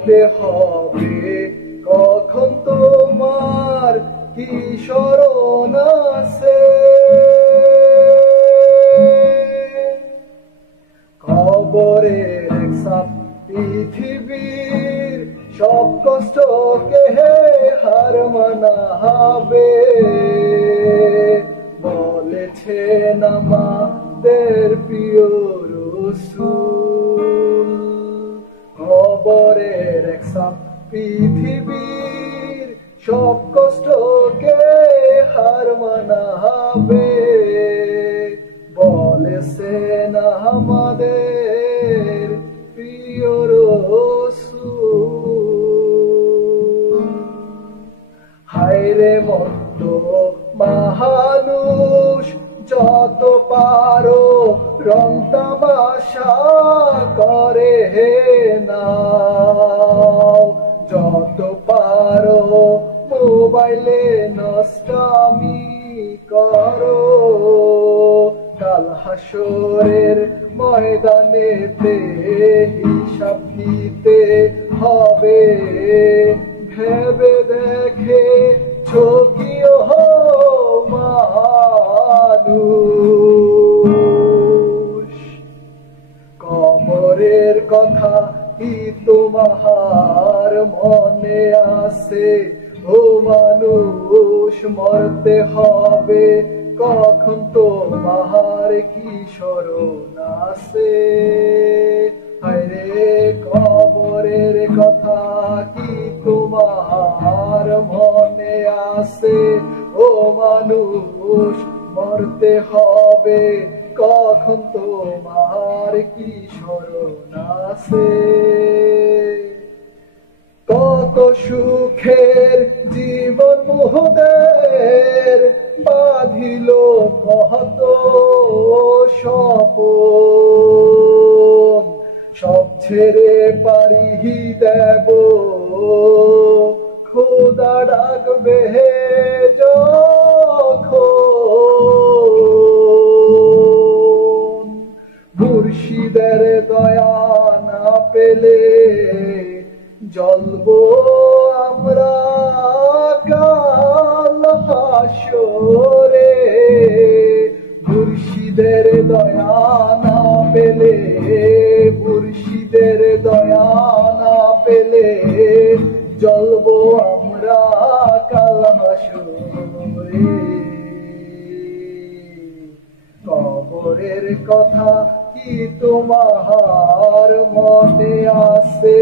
মরতে হবে কখন তোমার কি স্মরণ আছে? কবরের এক সাপ পৃথিবীর সব কষ্টকে হার মানাবে বলেছেন আমাদের প্রিয় রাসূল। কবরের এক সাপ পৃথিবীর সব কষ্টকে হার মানাবে বলেছেন আমাদের প্রিয় রাসূল। হায়রে মত্ত মানুষ যত পারো রং তামাশা করে নাও, যত পারো মোবাইলে নষ্টামি করো, কাল হাসরের ময়দানেতে হিসাব দিতে হবে ভেবে দেখে ছোকিও মানুষ। কবরের কথা কি তোমার মনে আছে? ও মানুষ মরতে হবে কখন তোমার কি স্মরণ আছে? হায়রে কবরের কথা কি তোমার মনে আছে? ও মানুষ মরতে হবে কখন তোমার কি স্মরণ আছে? কত সুখের জীবন মোহদের বাঁধিল কত স্বপন, সব ছেড়ে পাড়ি দেব খোদা ডাকবে যখন। মুর্শিদের দয়া না পেলে জ্বলবো আমরা কাল হাসরে। মুর্শিদের দয়া না পেলে, মুর্শিদের দয়া না পেলে জ্বলবো আমরা কাল হাসরে। কবরের কথা কি তোমার মনে আছে?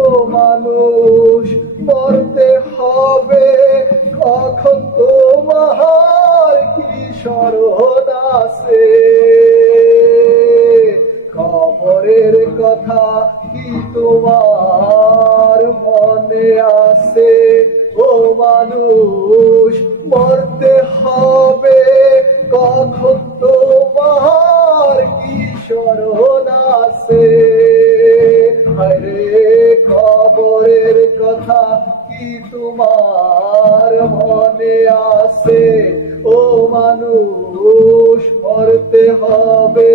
ও মানুষ মরতে হবে কখন তোমার কি স্মরণ আছে? কবরের কথা কি তোমার মনে আছে? ও মানুষ মরতে হবে কখন তোমার কি স্মরণ আছে? হায়রে কবরের কথা কি তোমার মনে আছে? ও মানুষ মরতে হবে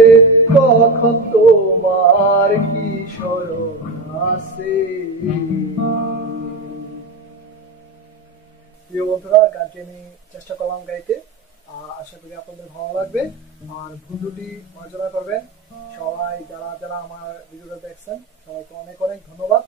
কখন তোমার কি স্মরণ আছে? প্রিয় বন্ধুরা, গানটি আমি চেষ্টা করলাম গাইতে, আশা করি আপনাদের ভালো লাগবে। আর ভুল ত্রুটি মার্জনা করবেন। সবাই যারা যারা আমার ভিডিওটা দেখছেন সবাইকে অনেক অনেক ধন্যবাদ।